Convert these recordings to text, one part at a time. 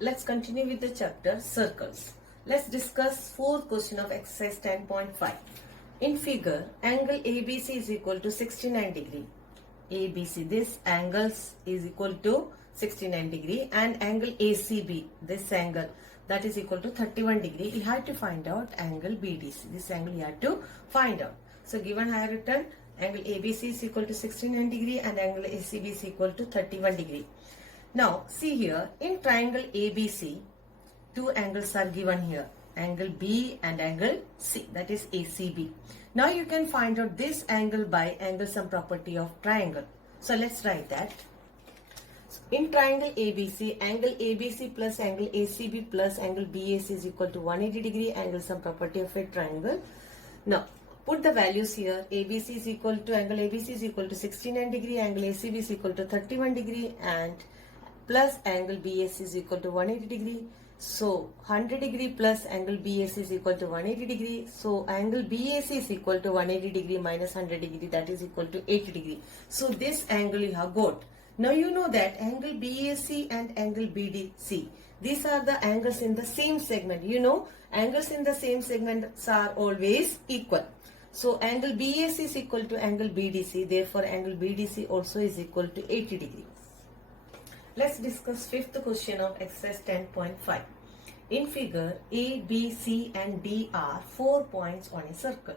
Let's continue with the chapter circles. Let's discuss fourth question of exercise 10.5. In figure, angle ABC is equal to 69 degree. ABC, this angles is equal to 69 degree, and angle ACB, this angle, that is equal to 31 degree. You have to find out angle BDC. This angle you have to find out. So given I have written angle ABC is equal to 69 degree and angle ACB is equal to 31 degree. Now see here, in triangle ABC, two angles are given here, angle B and angle C, that is ACB. Now you can find out this angle by angle sum property of triangle. So let's write that. In triangle ABC, angle ABC plus angle ACB plus angle BAC is equal to 180 degree, angle sum property of a triangle. Now put the values here. ABC is equal to, angle ABC is equal to 69 degree, angle ACB is equal to 31 degree, and plus angle BAC is equal to 180 degree. So 100 degree plus angle BAC is equal to 180 degree. So angle BAC is equal to 180 degree minus 100 degree, that is equal to 80 degree. So this angle you have got. Now you know that angle BAC and angle BDC, these are the angles in the same segment. You know, angles in the same segments are always equal. So angle BAC is equal to angle BDC, therefore angle BDC also is equal to 80 degree. Let's discuss fifth question of exercise 10.5. In figure, A, B, C and D are 4 points on a circle.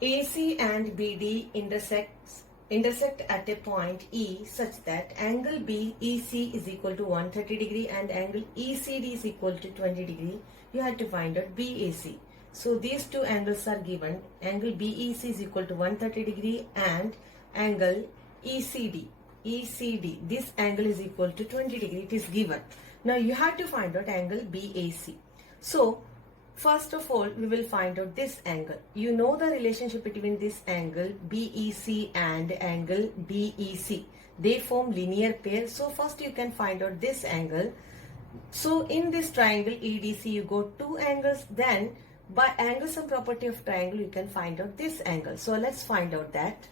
AC and BD intersect at a point E such that angle BEC is equal to 130 degree and angle ECD is equal to 20 degree. You have to find out BAC. So these two angles are given. Angle BEC is equal to 130 degree and angle ECD, this angle is equal to 20 degree. It is given. Now you have to find out angle BAC. So first of all, we will find out this angle. You know the relationship between this angle BEC and angle DEC. They form linear pair. So first you can find out this angle. So in this triangle EDC, you got two angles. Then by angle sum property of triangle, you can find out this angle. So let's find out that.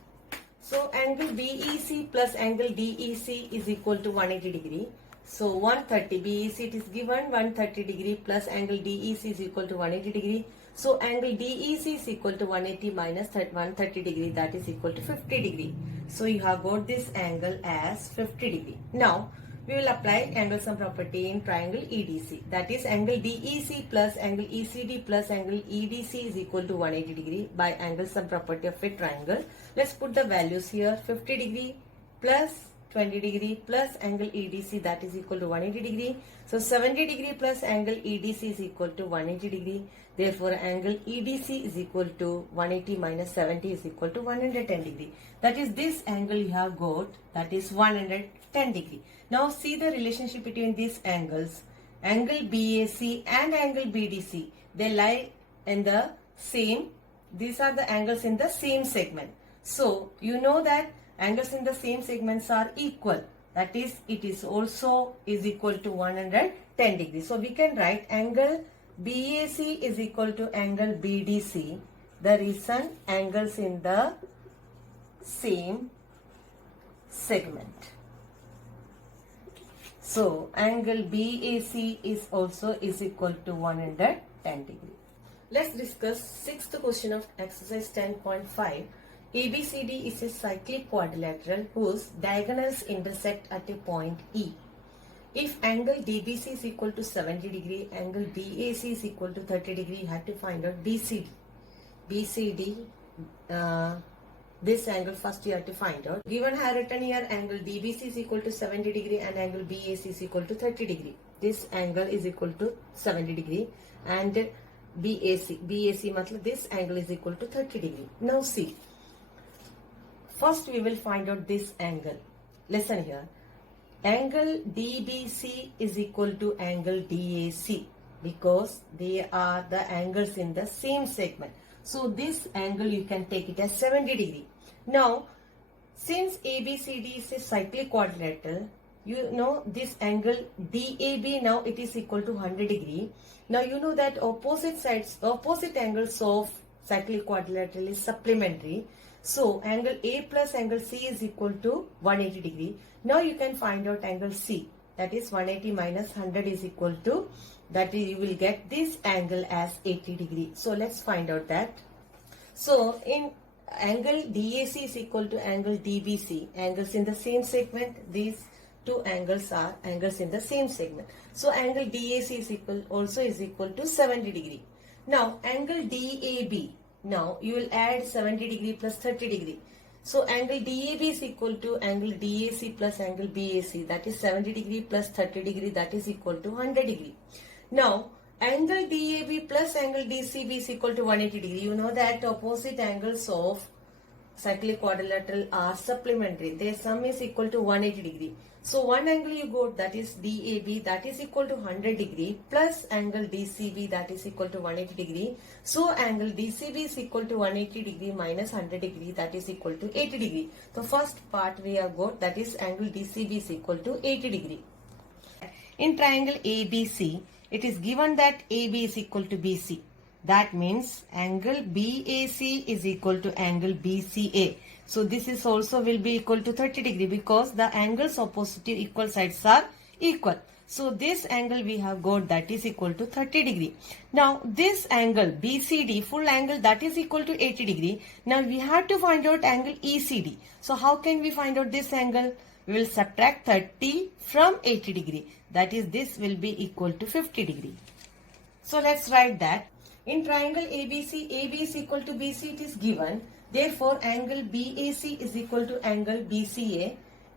So angle BEC plus angle DEC is equal to 180 degree. So 130, BEC it is given 130 degree plus angle DEC is equal to 180 degree. So angle DEC is equal to 180 minus 130 degree, that is equal to 50 degree. So you have got this angle as 50 degree. Now we will apply angle sum property in triangle EDC, that is angle DEC plus angle ECD plus angle EDC is equal to 180 degree by angle sum property of a triangle. Let's put the values here. 50 degree plus 20 degree plus angle EDC, that is equal to 180 degree. So 70 degree plus angle EDC is equal to 180 degree. Therefore angle EDC is equal to 180 minus 70 is equal to 110 degree. That is this angle you have got, that is 110 degree. Now see the relationship between these angles. Angle BAC and angle BDC, they lie in the same, these are the angles in the same segment. So you know that angles in the same segments are equal. That is, it is also is equal to 110 degrees. So we can write angle BAC is equal to angle BDC. The reason angles in the same segment. So angle BAC is also is equal to 110 degree. Let's discuss sixth question of exercise 10.5. ABCD is a cyclic quadrilateral whose diagonals intersect at a point E. If angle DBC is equal to 70 degree, angle BAC is equal to 30 degree, you have to find out DCD. BCD, this angle first you have to find out. Given I have written here angle DBC is equal to 70 degree and angle BAC is equal to 30 degree. This angle is equal to 70 degree and BAC matlab this angle is equal to 30 degree. Now see. First we will find out this angle. Listen here. Angle DBC is equal to angle DAC because they are the angles in the same segment. So this angle you can take it as 70 degree. Now since ABCD is a cyclic quadrilateral, you know this angle DAB now it is equal to 100 degree. Now you know that opposite angles of cyclic quadrilateral is supplementary. So angle A plus angle C is equal to 180 degree. Now you can find out angle C. that is 180 minus 100 is equal to, that is you will get this angle as 80 degree. So let's find out that. So in angle DAC is equal to angle DBC, angles in the same segment. These two angles are angles in the same segment. So angle DAC is equal to 70 degree. Now angle DAB, now you will add 70 degree plus 30 degree. So angle DAB is equal to angle DAC plus angle BAC, that is 70 degree plus 30 degree, that is equal to 100 degree. Now angle DAB plus angle DCB is equal to 180 degree. You know that opposite angles of cyclic quadrilateral are supplementary. Their sum is equal to 180 degree. So one angle you got, that is DAB, that is equal to 100 degree plus angle DCB, that is equal to 180 degree. So angle DCB is equal to 180 degree minus 100 degree, that is equal to 80 degree. The first part we have got, that is angle DCB is equal to 80 degree. In triangle ABC, it is given that AB is equal to BC. That means angle BAC is equal to angle BCA. So this is also will be equal to 30 degree because the angles opposite to equal sides are equal. So this angle we have got, that is equal to 30 degree. Now this angle BCD, full angle, that is equal to 80 degree. Now we have to find out angle ECD. So how can we find out this angle? We will subtract 30 from 80 degree. That is, this will be equal to 50 degree. So let's write that. In triangle ABC, AB is equal to BC, it is given. Therefore, angle BAC is equal to angle BCA.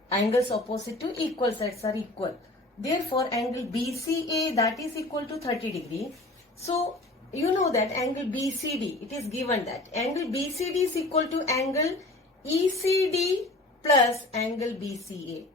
Angles opposite to equal sides are equal. Therefore, angle BCA, that is equal to 30 degree. So, you know that angle BCD, it is given that angle BCD is equal to angle ECD plus angle BCA.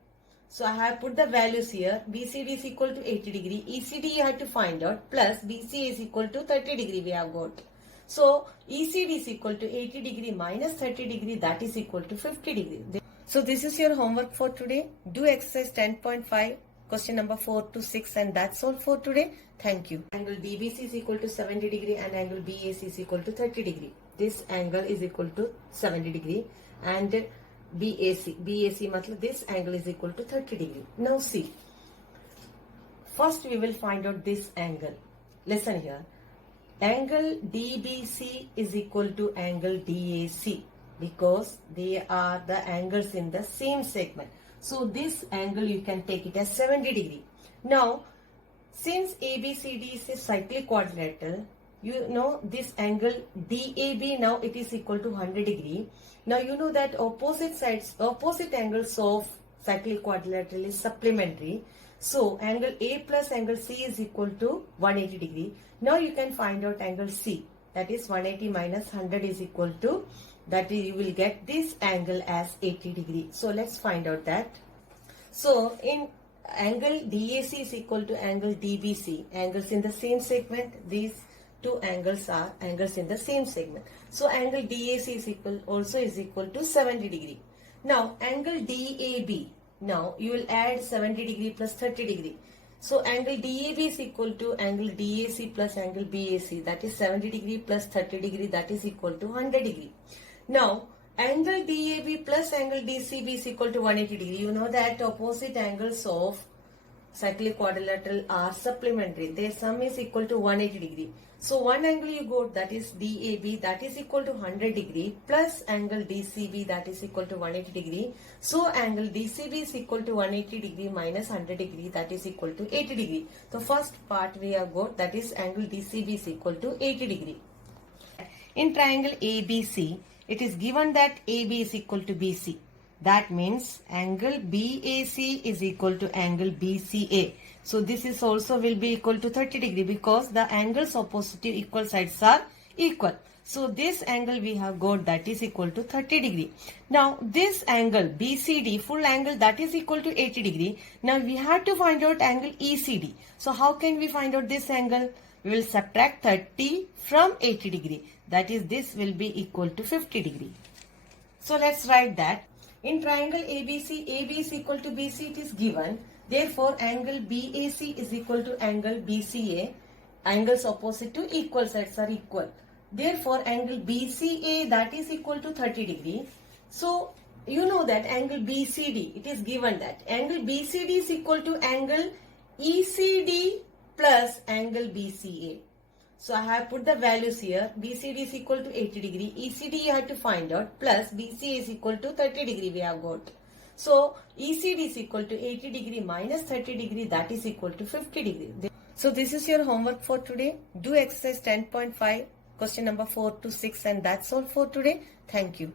So I have put the values here. BCD is equal to 80 degree. ECD you have to find out, plus BCA is equal to 30 degree we have got. So ECD is equal to 80 degree minus 30 degree, that is equal to 50 degree. So this is your homework for today. Do exercise 10.5, question number 4 to 6, and that's all for today. Thank you. Angle DBC is equal to 70 degree and angle BAC is equal to 30 degree. This angle is equal to 70 degree and BAC matlab this angle is equal to 30 degree. Now see, first we will find out this angle. Listen here. Angle DBC is equal to angle DAC because they are the angles in the same segment. So this angle you can take it as 70 degree. Now since ABCD is a cyclic quadrilateral, you know this angle DAB, now it is equal to 100 degree. Now you know that opposite angles of cyclic quadrilateral is supplementary. So angle A plus angle C is equal to 180 degree. Now you can find out angle C, that is 180 minus 100 is equal to, that is you will get this angle as 80 degree. So let's find out that. So in angle DAC is equal to angle DBC, angles in the same segment. These two angles are angles in the same segment. So angle DAC is equal to 70 degree. Now angle DAB, now you will add 70 degree plus 30 degree. So angle DAB is equal to angle DAC plus angle BAC, that is 70 degree plus 30 degree, that is equal to 100 degree. Now angle DAB plus angle DCB is equal to 180 degree. You know that opposite angles of cyclic quadrilateral are supplementary. Their sum is equal to 180 degree. So one angle you got, that is DAB, that is equal to 100 degree plus angle DCB, that is equal to 180 degree. So angle DCB is equal to 180 degree minus 100 degree, that is equal to 80 degree. The first part we have got, that is angle DCB is equal to 80 degree. In triangle ABC, it is given that AB is equal to BC. That means angle BAC is equal to angle BCA. So this is also will be equal to 30 degree because the angles opposite to equal sides are equal. So this angle we have got, that is equal to 30 degree. Now this angle BCD, full angle, that is equal to 80 degree. Now we have to find out angle ECD. So how can we find out this angle? We will subtract 30 from 80 degree. That is, this will be equal to 50 degree. So let's write that. In triangle ABC, AB is equal to BC, it is given. Therefore, angle BAC is equal to angle BCA. Angles opposite to equal sides are equal. Therefore, angle BCA, that is equal to 30 degree. So, you know that angle BCD, it is given that angle BCD is equal to angle ECD plus angle BCA. So I have put the values here. BCD is equal to 80 degree. ECD you have to find out, plus BCA is equal to 30 degree we have got. So ECD is equal to 80 degree minus 30 degree, that is equal to 50 degree. So this is your homework for today. Do exercise 10.5, question number 4 to 6, and that's all for today. Thank you.